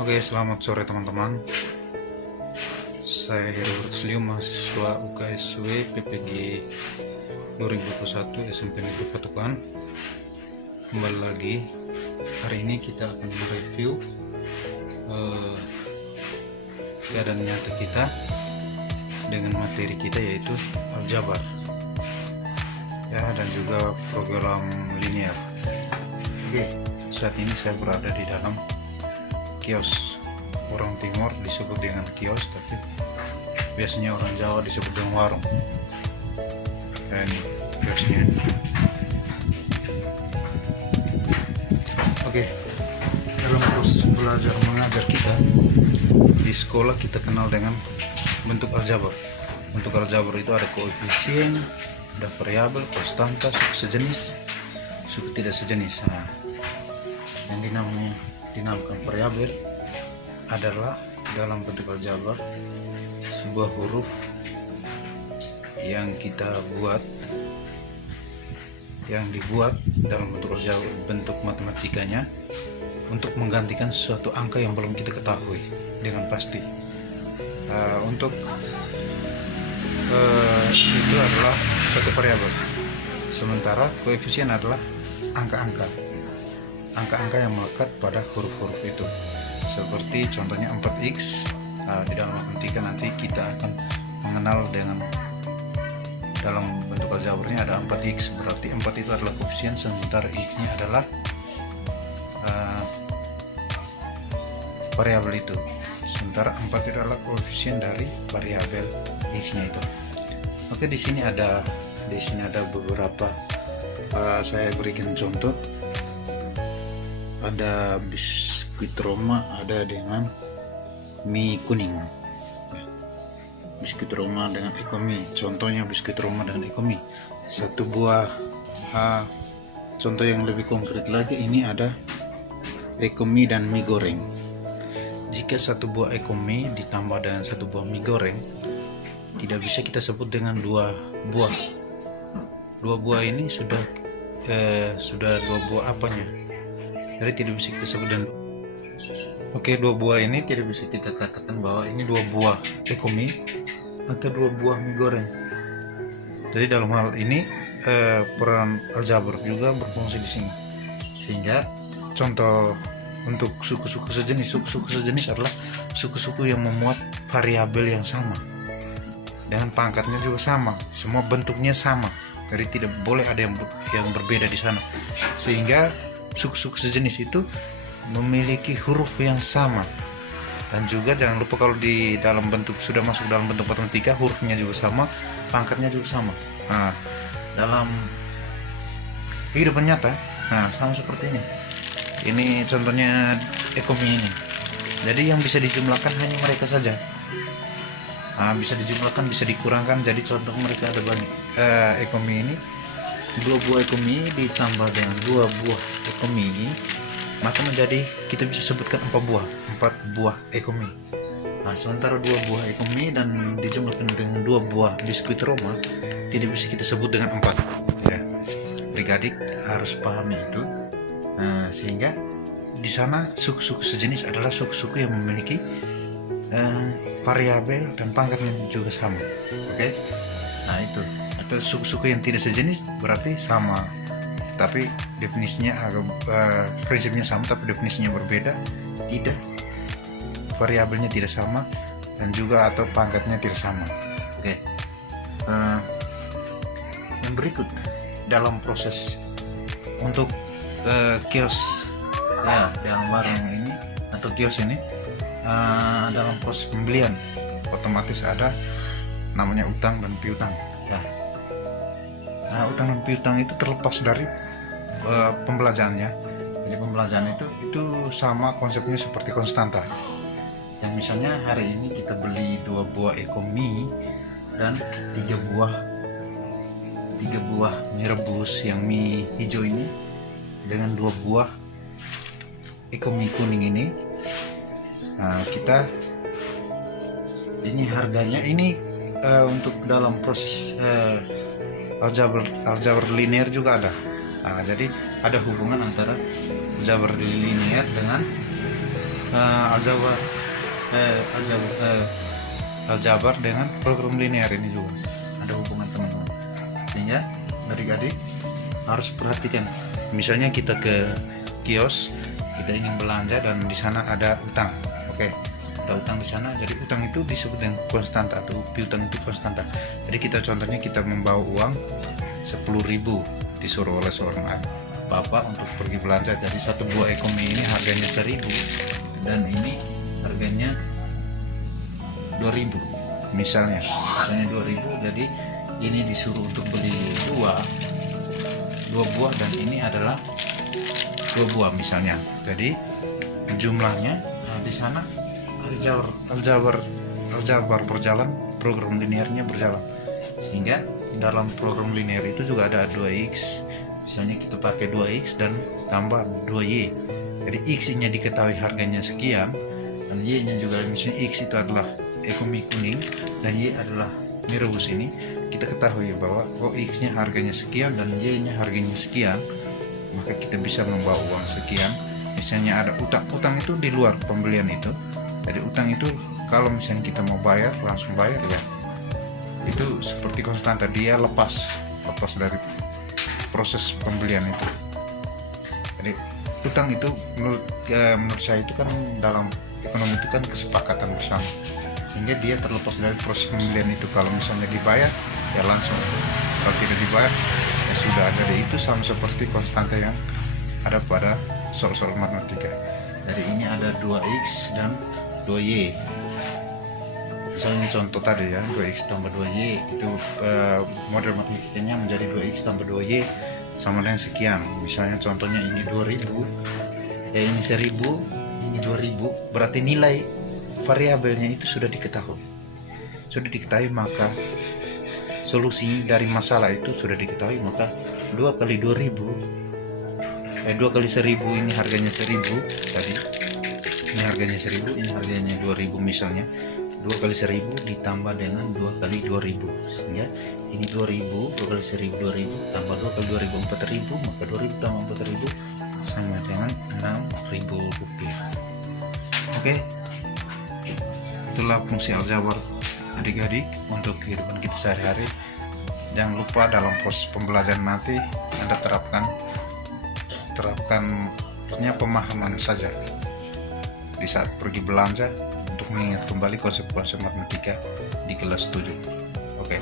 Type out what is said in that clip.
Oke, selamat sore teman-teman. Saya Heru Ruslium, mahasiswa UKSW PPG 2021 SMP Negeri Patukan. Kembali lagi, hari ini kita akan mereview keadaan nyata kita dengan materi kita, yaitu aljabar ya, dan juga program linear. Oke, saat ini saya berada di dalam kios. Orang Timur disebut dengan kios, tapi biasanya orang Jawa disebut dengan warung. Dan kiosnya. Oke, dalam proses belajar mengajar kita di sekolah, kita kenal dengan bentuk aljabar. Bentuk aljabar itu ada koefisien, ada variabel, konstanta, suku sejenis, suku tidak sejenis. Nah, yang dinamakan variabel adalah dalam bentuk aljabar sebuah huruf yang kita buat, yang dibuat dalam bentuk aljabar, bentuk matematikanya, untuk menggantikan suatu angka yang belum kita ketahui dengan pasti. Untuk itu adalah suatu variabel, sementara koefisien adalah angka-angka yang melekat pada huruf-huruf itu. Seperti contohnya 4x. Di dalam matematika nanti kita akan mengenal dengan dalam bentuk aljabarnya ada 4x, berarti 4 itu adalah koefisien, sementara x nya adalah variabel itu. Sementara 4 itu adalah koefisien dari variabel x nya itu. Oke, di sini ada beberapa, saya berikan contoh. Ada biskuit Roma ada dengan mie kuning. Biskuit Roma dengan ekomi. Contohnya biskuit Roma dengan ekomi. Satu buah. Contoh yang lebih konkret lagi, ini ada ekomi dan mie goreng. Jika satu buah ekomi ditambah dengan satu buah mie goreng, tidak bisa kita sebut dengan dua buah. Dua buah ini sudah dua buah apanya? Jadi tidak bisa kita sebut dan dua buah ini tidak bisa kita katakan bahwa ini dua buah ekomi atau dua buah mie goreng. Jadi dalam hal ini peran aljabar juga berfungsi di sini. Sehingga contoh untuk suku-suku sejenis adalah suku-suku yang memuat variabel yang sama dengan pangkatnya juga sama, semua bentuknya sama. Jadi tidak boleh ada yang berbeda di sana. Sehingga suku-suku sejenis itu memiliki huruf yang sama, dan juga jangan lupa kalau di dalam bentuk sudah masuk dalam bentuk matematika, hurufnya juga sama, pangkatnya juga sama. Dalam kehidupan nyata, sama seperti ini. Ini contohnya ekomi ini. Jadi yang bisa dijumlahkan hanya mereka saja. Bisa dijumlahkan, bisa dikurangkan. Jadi contoh mereka ada banyak. Ekomi ini, dua buah ekomi ditambah dengan dua buah ekomi, maka menjadi, kita bisa sebutkan empat buah ekomi. Sementara dua buah ekomi dan dijumlahkan dengan dua buah biskuit Roma, tidak bisa kita sebut dengan empat. Ya, adik-adik harus pahami itu. Sehingga di sana suku-suku sejenis adalah suku-suku yang memiliki variabel dan pangkatnya juga sama. Oke? Itu. Atau suku-suku yang tidak sejenis berarti sama, tapi definisinya agak prinsipnya sama, tapi definisinya berbeda. Tidak, variabelnya tidak sama, dan juga atau pangkatnya tidak sama. Oke. Yang berikut dalam proses untuk kios, ya, dalam warung ini atau kios ini, dalam proses pembelian otomatis ada namanya utang dan piutang. Ya. Utang dan piutang itu terlepas dari pembelajarannya. Jadi pembelajaran itu sama konsepnya seperti konstanta. Yang misalnya hari ini kita beli 2 buah ekomi dan 3 buah mie rebus yang mie hijau ini dengan 2 buah ekomi kuning ini. Kita ini harganya ini untuk dalam proses aljabar linear juga ada. Jadi ada hubungan antara aljabar linear dengan aljabar aljabar dengan program linear ini juga ada hubungan teman-teman, sehingga adik-adik harus perhatikan. Misalnya kita ke kios, kita ingin belanja dan di sana ada utang, oke, ada utang di sana, jadi utang itu disebut dengan konstanta atau piutang itu konstanta. Jadi kita contohnya kita membawa uang 10.000 disuruh oleh seorang bapak untuk pergi belanja, jadi satu buah ekomi ini harganya 1.000 dan ini harganya 2.000 misalnya 2.000, jadi ini disuruh untuk beli dua buah dan ini adalah 2 buah misalnya, jadi jumlahnya di sana aljabar berjalan, program linearnya berjalan, sehingga dalam program linear itu juga ada 2x, misalnya kita pakai 2x dan tambah 2y, jadi x nya diketahui harganya sekian dan y nya juga, misalnya x itu adalah ekomi kuning dan y adalah mie rebus ini, kita ketahui bahwa x nya harganya sekian dan y nya harganya sekian, maka kita bisa membawa uang sekian. Misalnya ada utang itu di luar pembelian itu, jadi utang itu kalau misalnya kita mau bayar langsung bayar ya, itu seperti konstanta, dia lepas dari proses pembelian itu. Jadi utang itu menurut saya itu kan dalam ekonomi itu kan kesepakatan bersama, sehingga dia terlepas dari proses pembelian itu. Kalau misalnya dibayar ya langsung, kalau tidak dibayar ya sudah. Jadi itu sama seperti konstanta yang ada pada soal-soal matematika. Jadi ini ada 2x dan 2y, misalnya contoh tadi ya, 2x tambah 2y itu model matematikanya menjadi 2x tambah 2y sama dengan sekian. Misalnya contohnya ini 2.000 ya, ini 1.000, ini 2.000, berarti nilai variabelnya itu sudah diketahui, maka solusi dari masalah itu sudah diketahui, maka 2 kali 2 kali 1.000 ini harganya 1.000 tadi, ini harganya 1.000, ini harganya 2.000 misalnya, 2 kali 1.000 ditambah dengan 2 kali 2.000, sehingga ini 2.000, 2 kali 1.000 2.000 tambah 2 kali 2.000 4.000, maka 2.000 tambah 4.000 sama dengan 6.000 rupiah. Oke, itulah fungsi aljabar adik-adik untuk kehidupan kita sehari-hari. Jangan lupa dalam proses pembelajaran nanti Anda terapkan pemahaman saja di saat pergi belanja untuk mengingat kembali konsep-konsep matematika di kelas 7. Oke.